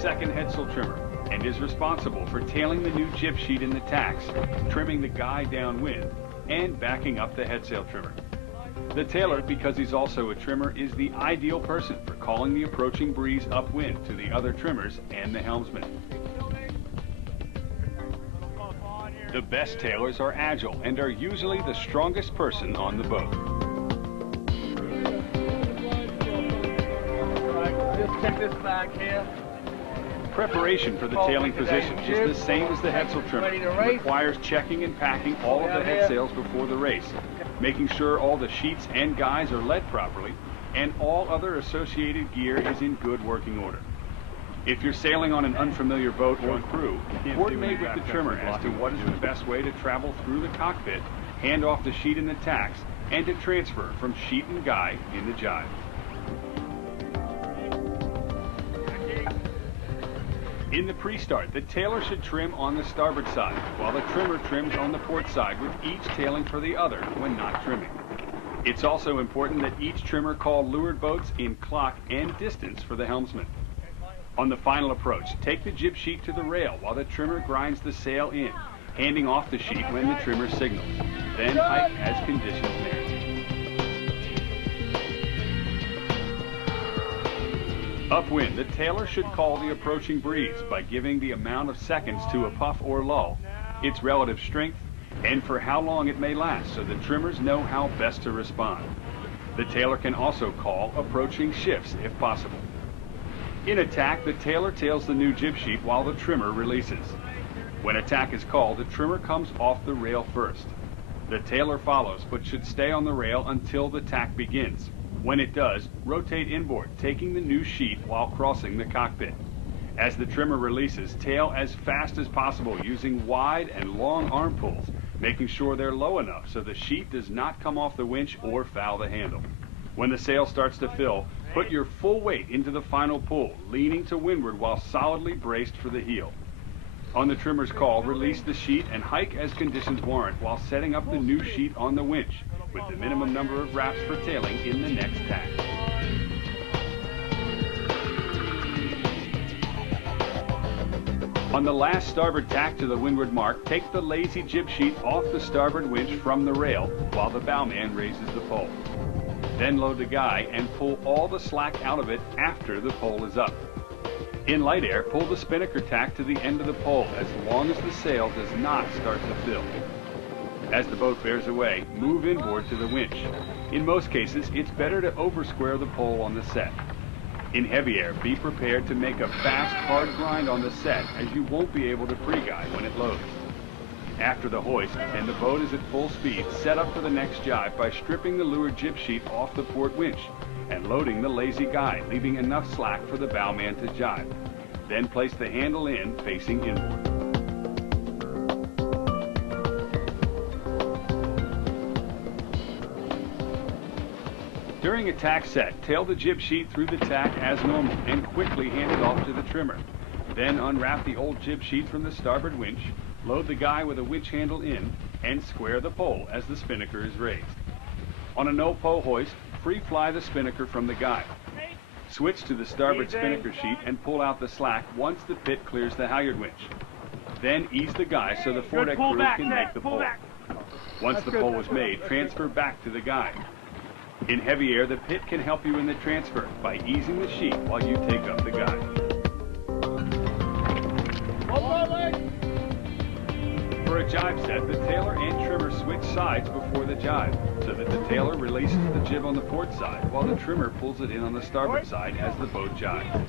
second headsail trimmer and is responsible for tailing the new jib sheet in the tacks, trimming the guy downwind, and backing up the headsail trimmer. The tailor, because he's also a trimmer, is the ideal person for calling the approaching breeze upwind to the other trimmers and the helmsman. The best tailors are agile and are usually the strongest person on the boat. Just check this back here. Preparation for the tailing position is the same as the headsail trimmer. It requires checking and packing all of the headsails before the race, making sure all the sheets and guys are led properly, and all other associated gear is in good working order. If you're sailing on an unfamiliar boat or crew, coordinate with the trimmer as to what is the best way to travel through the cockpit, hand off the sheet in the tacks, and to transfer from sheet and guy in the gybe. In the pre-start, the tailor should trim on the starboard side, while the trimmer trims on the port side, with each tailing for the other when not trimming. It's also important that each trimmer call leeward boats in clock and distance for the helmsman. On the final approach, take the jib sheet to the rail while the trimmer grinds the sail in, handing off the sheet when the trimmer signals. Then hike as conditions merit. Upwind, the tailor should call the approaching breeze by giving the amount of seconds to a puff or lull, its relative strength, and for how long it may last, so the trimmers know how best to respond. The tailor can also call approaching shifts if possible. In attack, the tailor tails the new jib sheet while the trimmer releases. When attack is called, the trimmer comes off the rail first. The tailor follows, but should stay on the rail until the tack begins. When it does, rotate inboard, taking the new sheet while crossing the cockpit. As the trimmer releases, tail as fast as possible using wide and long arm pulls, making sure they're low enough so the sheet does not come off the winch or foul the handle. When the sail starts to fill, put your full weight into the final pull, leaning to windward while solidly braced for the heel. On the trimmer's call, release the sheet and hike as conditions warrant while setting up the new sheet on the winch, with the minimum number of wraps for tailing in the next tack. On the last starboard tack to the windward mark, take the lazy jib sheet off the starboard winch from the rail while the bowman raises the pole. Then load the guy and pull all the slack out of it after the pole is up. In light air, pull the spinnaker tack to the end of the pole as long as the sail does not start to fill. As the boat bears away, move inboard to the winch. In most cases, it's better to over-square the pole on the set. In heavy air, be prepared to make a fast, hard grind on the set, as you won't be able to pre-guy when it loads. After the hoist, and the boat is at full speed, set up for the next jibe by stripping the leeward jib sheet off the port winch and loading the lazy guy, leaving enough slack for the bowman to jibe. Then place the handle in, facing inboard. During a tack set, tail the jib sheet through the tack as normal and quickly hand it off to the trimmer. Then unwrap the old jib sheet from the starboard winch, load the guy with a winch handle in, and square the pole as the spinnaker is raised. On a no-pole hoist, free fly the spinnaker from the guy. Switch to the starboard spinnaker sheet and pull out the slack once the pit clears the halyard winch. Then ease the guy so the foredeck crew can make the pole. Once the pole is made, transfer back to the guy. In heavy air, the pit can help you in the transfer by easing the sheet while you take up the guy. For a jibe set, the tailor and trimmer switch sides before the jibe, so that the tailor releases the jib on the port side while the trimmer pulls it in on the starboard side as the boat jibes.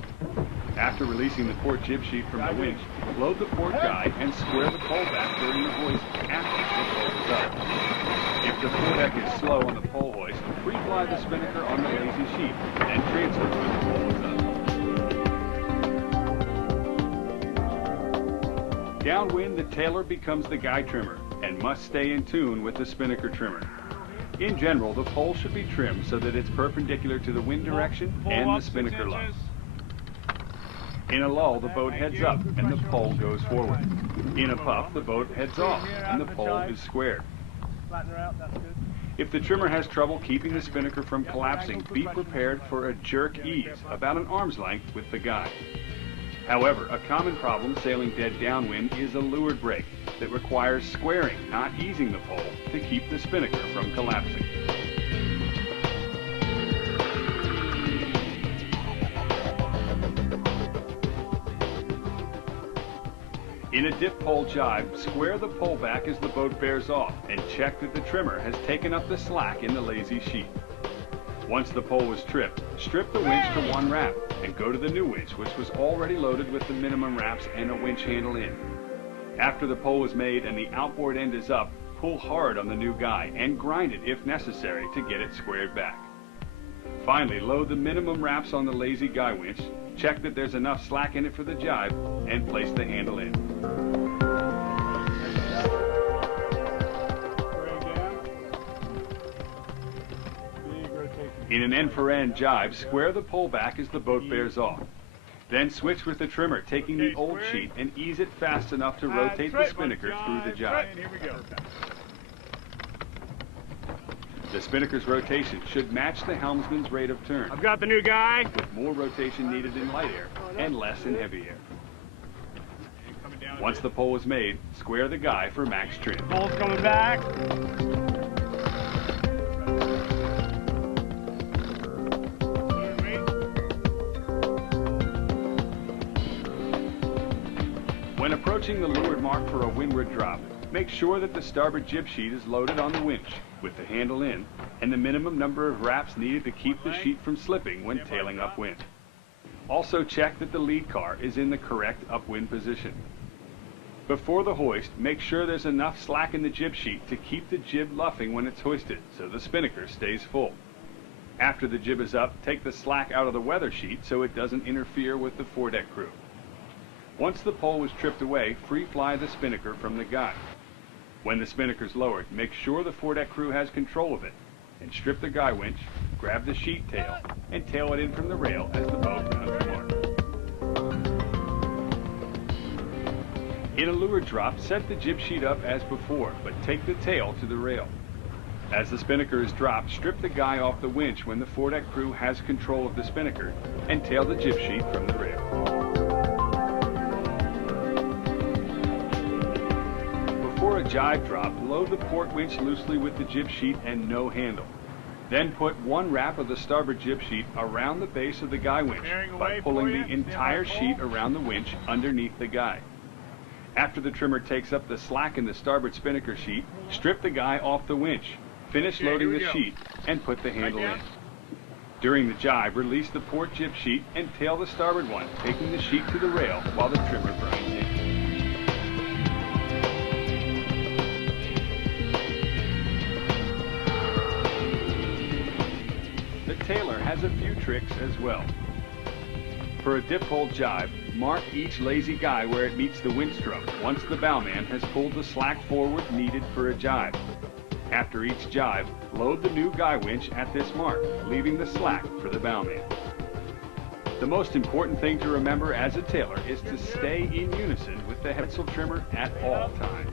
After releasing the port jib sheet from the winch, load the port guy and square the pole back during the hoist after the pole is up. If the foredeck is slow on the pole hoist, free fly the spinnaker on the lazy sheet, then transfer when the pole is up. Downwind, the tailor becomes the guy trimmer and must stay in tune with the spinnaker trimmer. In general, the pole should be trimmed so that it's perpendicular to the wind direction and the spinnaker luff. In a lull, the boat heads up and the pole goes forward. In a puff, the boat heads off and the pole is squared. If the trimmer has trouble keeping the spinnaker from collapsing, be prepared for a jerk ease, about an arm's length with the guy. However, a common problem sailing dead downwind is a leeward break that requires squaring, not easing the pole, to keep the spinnaker from collapsing. In a dip pole jibe, square the pole back as the boat bears off and check that the trimmer has taken up the slack in the lazy sheet. Once the pole was tripped, strip the winch to one wrap and go to the new winch, which was already loaded with the minimum wraps and a winch handle in. After the pole is made and the outboard end is up, pull hard on the new guy and grind it if necessary to get it squared back. Finally, load the minimum wraps on the lazy guy winch, check that there's enough slack in it for the jibe, and place the handle in. In an end-for-end jibe, square the pole back as the boat bears off. Then switch with the trimmer, taking the old sheet, and ease it fast enough to rotate the spinnaker through the jibe. The spinnaker's rotation should match the helmsman's rate of turn. I've got the new guy. With more rotation needed in light air and less in heavy air. Once the pole is made, square the guy for max trim. Pole's coming back. When approaching the leeward mark for a windward drop, make sure that the starboard jib sheet is loaded on the winch with the handle in and the minimum number of wraps needed to keep the sheet from slipping when tailing upwind. Also check that the lead car is in the correct upwind position. Before the hoist, make sure there's enough slack in the jib sheet to keep the jib luffing when it's hoisted so the spinnaker stays full. After the jib is up, take the slack out of the weather sheet so it doesn't interfere with the foredeck crew. Once the pole was tripped away, free fly the spinnaker from the guy. When the spinnaker's lowered, make sure the foredeck crew has control of it, and strip the guy winch, grab the sheet tail, and tail it in from the rail as the boat rounds the mark. In a leeward drop, set the jib sheet up as before, but take the tail to the rail. As the spinnaker is dropped, strip the guy off the winch when the foredeck crew has control of the spinnaker, and tail the jib sheet from the rail. Before a jibe drop, load the port winch loosely with the jib sheet and no handle. Then put one wrap of the starboard jib sheet around the base of the guy winch by pulling the entire sheet around the winch underneath the guy. After the trimmer takes up the slack in the starboard spinnaker sheet, strip the guy off the winch, finish loading the sheet, and put the handle in. During the jibe, release the port jib sheet and tail the starboard one, taking the sheet to the rail while the trimmer grinds in. The tailor has a few tricks as well. For a dip pole jibe, mark each lazy guy where it meets the wind stroke once the bowman has pulled the slack forward needed for a jibe. After each jibe, load the new guy winch at this mark, leaving the slack for the bowman. The most important thing to remember as a tailor is to stay in unison with the headsail trimmer at all times.